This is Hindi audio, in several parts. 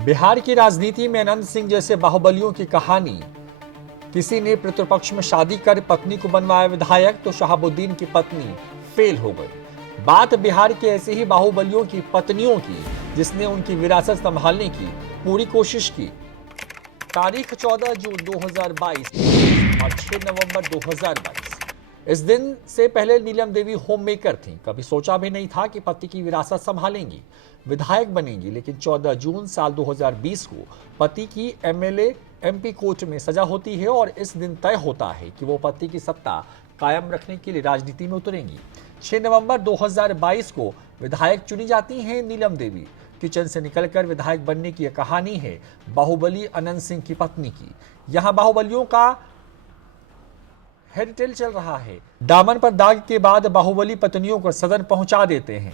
बिहार की राजनीति में अनंत सिंह जैसे बाहुबलियों की कहानी। किसी ने पितृपक्ष में शादी कर पत्नी को बनवाया विधायक तो शहाबुद्दीन की पत्नी फेल हो गई। बात बिहार के ऐसे ही बाहुबलियों की पत्नियों की जिसने उनकी विरासत संभालने की पूरी कोशिश की। तारीख 14 जून 2022 और 6 नवंबर 2022। इस दिन से पहले नीलम देवी होम मेकर थीं। कभी सोचा भी नहीं था कि पति की विरासत संभालेंगी, विधायक बनेंगी। लेकिन 14 जून साल 2020 को पति की एमएलए एमपी कोर्ट में सजा होती है और इस दिन तय होता है कि वो पति की सत्ता कायम रखने के लिए राजनीति में उतरेंगी। 6 नवंबर 2022 को विधायक चुनी जाती हैं नीलम देवी। किचन से निकलकर विधायक बनने की यह कहानी है बाहुबली अनंत सिंह की पत्नी की। यहां बाहुबलियों का हेडटेल चल रहा है। दामन पर दाग के बाद बाहुबली पत्नियों को सदन पहुंचा देते हैं।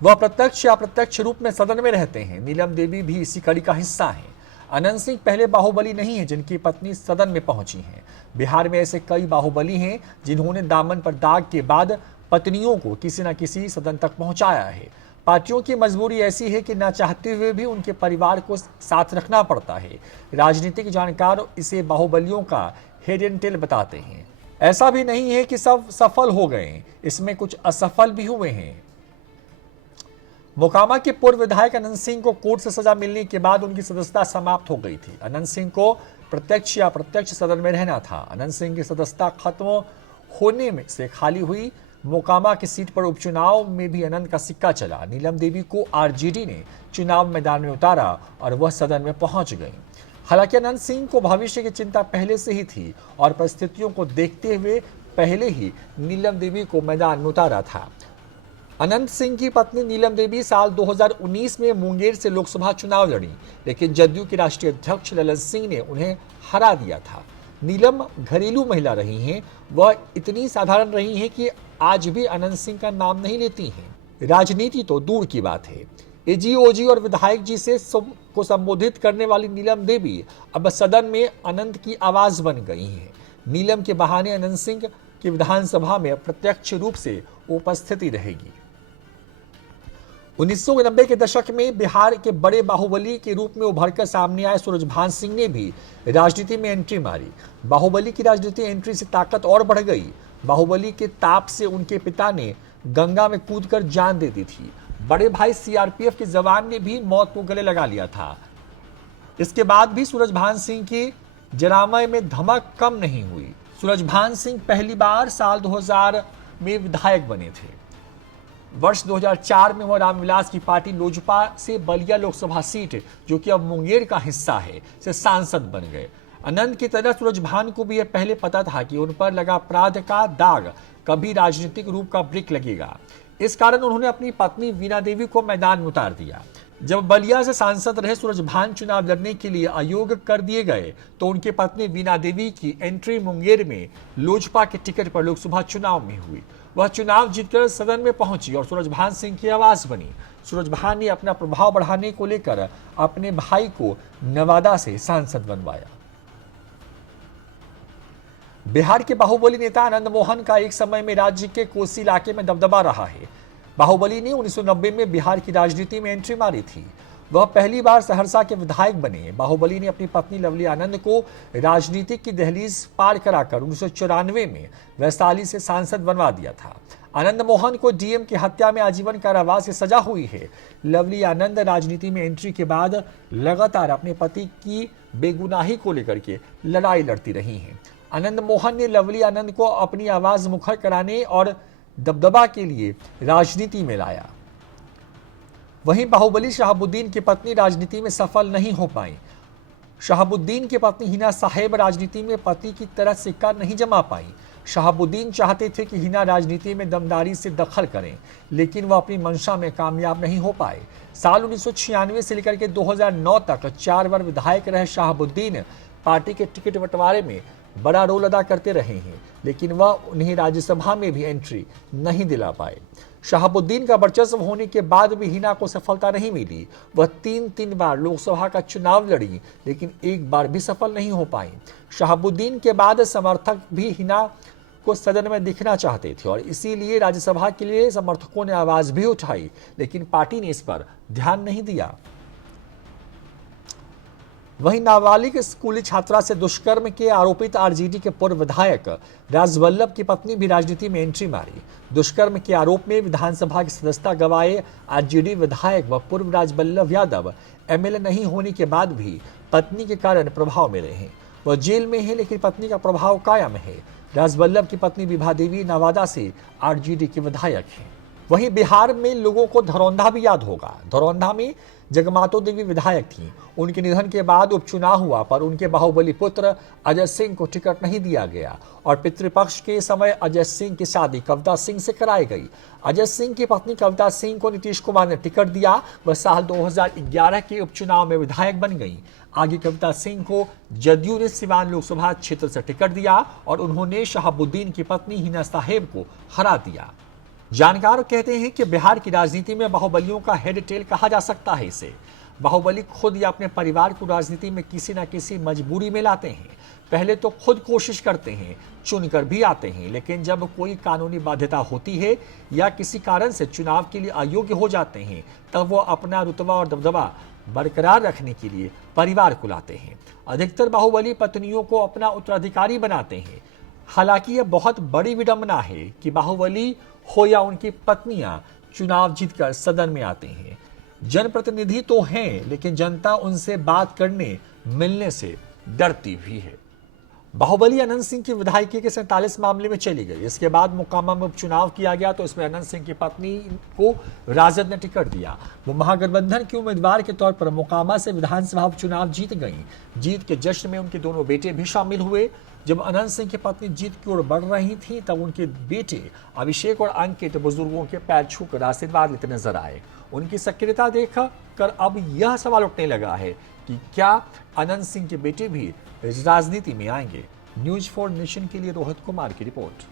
वह प्रत्यक्ष या अप्रत्यक्ष रूप में सदन में रहते हैं। नीलम देवी भी इसी कड़ी का हिस्सा हैं। अनंत सिंह पहले बाहुबली नहीं है जिनकी पत्नी सदन में पहुंची हैं। बिहार में ऐसे कई बाहुबली हैं जिन्होंने दामन पर दाग के बाद पत्नियों को किसी न किसी सदन तक पहुंचाया है। पार्टियों की मजबूरी ऐसी है कि न चाहते हुए भी उनके परिवार को साथ रखना पड़ता है। राजनीतिक जानकार इसे बाहुबलियों का हेड एंड टेल बताते हैं। ऐसा भी नहीं है कि सब सफल हो गए, इसमें कुछ असफल भी हुए हैं। मोकामा के पूर्व विधायक अनंत सिंह को कोर्ट से सजा मिलने के बाद उनकी सदस्यता समाप्त हो गई थी। अनंत सिंह को प्रत्यक्ष या अप्रत्यक्ष सदन में रहना था। अनंत सिंह की सदस्यता खत्म होने में से खाली हुई मोकामा की सीट पर उपचुनाव में भी अनंत का सिक्का चला। नीलम देवी को आरजेडी ने चुनाव मैदान में उतारा और वह सदन में पहुंच गई। हालांकि अनंत सिंह को भविष्य की चिंता पहले से ही थी और परिस्थितियों को देखते हुए पहले ही नीलम देवी को मैदान में उतारा था। अनंत सिंह की पत्नी नीलम देवी साल 2019 में मुंगेर से लोकसभा चुनाव लड़ी, लेकिन जदयू के राष्ट्रीय अध्यक्ष ललन सिंह ने उन्हें हरा दिया था। नीलम घरेलू महिला रही हैं। वह इतनी साधारण रही हैं कि आज भी अनंत सिंह का नाम नहीं लेती हैं। राजनीति तो दूर की बात है, एजी ओजी और विधायक जी से को संबोधित करने वाली नीलम देवी अब सदन में अनंत की आवाज बन गई हैं। नीलम के बहाने अनंत सिंह की विधानसभा में प्रत्यक्ष रूप से उपस्थिति रहेगी। 1990 के दशक में बिहार के बड़े बाहुबली के रूप में उभरकर सामने आए सूरजभान सिंह ने भी राजनीति में एंट्री मारी। बाहुबली की राजनीति एंट्री से ताकत और बढ़ गई। बाहुबली के ताप से उनके पिता ने गंगा में कूदकर जान दे दी थी। बड़े भाई सीआरपीएफ के जवान ने भी मौत को गले लगा लिया था। इसके बाद भी सूरजभान सिंह की जरामय में धमक कम नहीं हुई। सूरजभान सिंह पहली बार साल 2000 में विधायक बने थे। वर्ष 2004 में वह रामविलास की पार्टी लोजपा से बलिया लोकसभा सीट, जो कि अब मुंगेर का हिस्सा है, से सांसद बन गए। अनंत की तरह सूरजभान को भी यह पहले पता था कि उन पर लगा अपराध का दाग कभी राजनीतिक रूप का ब्रिक लगेगा। इस कारण उन्होंने अपनी पत्नी वीणा देवी को मैदान में उतार दिया। जब बलिया से सांसद रहे सूरजभान चुनाव लड़ने के लिए अयोग्य कर दिए गए तो उनकी पत्नी वीणा देवी की एंट्री मुंगेर में लोजपा के टिकट पर लोकसभा चुनाव में हुई। वह चुनाव जीतकर सदन में पहुंची और सूरजभान सिंह की आवाज बनी। सूरजभान ने अपना प्रभाव बढ़ाने को लेकर अपने भाई को नवादा से सांसद बनवाया। बिहार के बाहुबली नेता आनंद मोहन का एक समय में राज्य के कोसी इलाके में दबदबा रहा है। बाहुबली ने 1990 में बिहार की राजनीति में एंट्री मारी थी। वह पहली बार सहरसा के विधायक बने। बाहुबली ने अपनी पत्नी लवली आनंद को राजनीतिक की दहलीज पार कराकर 1994 में वैशाली से सांसद बनवा दिया था। आनंद मोहन को डीएम की हत्या में आजीवन कारावास की सजा हुई है। लवली आनंद राजनीति में एंट्री के बाद लगातार अपने पति की बेगुनाही को लेकर के लड़ाई लड़ती रही हैं। आनंद मोहन ने लवली आनंद को अपनी आवाज मुखर कराने और दबदबा के लिए राजनीति में लाया। वहीं बाहुबली शहाबुद्दीन की पत्नी राजनीति में सफल नहीं हो पाई। शहाबुद्दीन की पत्नी हिना साहेब राजनीति में पति की तरह सिक्का नहीं जमा पाई। शहाबुद्दीन चाहते थे कि हिना राजनीति में दमदारी से दखल करें, लेकिन वह अपनी मंशा में कामयाब नहीं हो पाए। साल 1996 से लेकर के 2009 तक 4 बार विधायक रहे शहाबुद्दीन पार्टी के टिकट बंटवारे में बड़ा रोल अदा करते रहे हैं, लेकिन वह उन्हें राज्यसभा में भी एंट्री नहीं दिला पाए। शहाबुद्दीन का वर्चस्व होने के बाद भी हिना को सफलता नहीं मिली। वह 3 बार लोकसभा का चुनाव लड़ी, लेकिन एक बार भी सफल नहीं हो पाई। शहाबुद्दीन के बाद समर्थक भी हिना को सदन में दिखना चाहते थे और इसीलिए राज्यसभा के लिए समर्थकों ने आवाज भी उठाई, लेकिन पार्टी ने इस पर ध्यान नहीं दिया। वहीं नाबालिग स्कूली छात्रा से दुष्कर्म के आरोपित आरजेडी के पूर्व विधायक राजवल्लभ की पत्नी भी राजनीति में एंट्री मारी। दुष्कर्म के आरोप में विधानसभा की सदस्यता गंवाए आरजेडी विधायक व पूर्व राजवल्लभ यादव एमएलए नहीं होने के बाद भी पत्नी के कारण प्रभाव में रहे हैं। वह जेल में है लेकिन पत्नी का प्रभाव कायम है। राजवल्लभ की पत्नी विभा देवी नवादा से आरजेडी के विधायक हैं। वहीं बिहार में लोगों को धरौंधा भी याद होगा। धरौंधा में जगमातो देवी विधायक थी। उनके निधन के बाद उपचुनाव हुआ पर उनके बाहुबली पुत्र अजय सिंह को टिकट नहीं दिया गया और पितृपक्ष के समय अजय सिंह की शादी कविता सिंह से कराई गई। अजय सिंह की पत्नी कविता सिंह को नीतीश कुमार ने टिकट दिया। वह साल 2011 के उपचुनाव में विधायक बन गई। आगे कविता सिंह को जदयू ने सिवान लोकसभा क्षेत्र से टिकट दिया और उन्होंने शहाबुद्दीन की पत्नी हिना साहेब को हरा दिया। जानकार कहते हैं कि बिहार की राजनीति में बाहुबलियों का हेड टेल कहा जा सकता है इसे। बाहुबली खुद या अपने परिवार को राजनीति में किसी न किसी मजबूरी में लाते हैं। पहले तो खुद कोशिश करते हैं, चुनकर भी आते हैं, लेकिन जब कोई कानूनी बाध्यता होती है या किसी कारण से चुनाव के लिए अयोग्य हो जाते हैं तब वो अपना रुतबा और दबदबा बरकरार रखने के लिए परिवार को लाते हैं। अधिकतर बाहुबली पत्नियों को अपना उत्तराधिकारी बनाते हैं। हालांकि यह बहुत बड़ी विडंबना है कि बाहुबली हो या उनकी पत्नियां चुनाव जीतकर सदन में आते हैं। जनप्रतिनिधि तो हैं लेकिन जनता उनसे बात करने मिलने से डरती भी है। बाहुबली अनंत सिंह की विधायकी के 47 मामले में चली गई। इसके बाद मोकामा में उपचुनाव किया गया तो इसमें अनंत सिंह की पत्नी को राजद ने टिकट दिया। वो महागठबंधन के उम्मीदवार के तौर पर मोकामा से विधानसभा उपचुनाव जीत गई। जीत के जश्न में उनके दोनों बेटे भी शामिल हुए। जब अनंत सिंह की पत्नी जीत की ओर बढ़ रही थी तब उनके बेटे अभिषेक और अंकित बुजुर्गों के पैर छूकर आशीर्वाद लेते नजर आए। उनकी सक्रियता देखकर अब यह सवाल उठने लगा है कि क्या अनंत सिंह के बेटे भी राजनीति में आएंगे। न्यूज 4 नेशन के लिए रोहित कुमार की रिपोर्ट।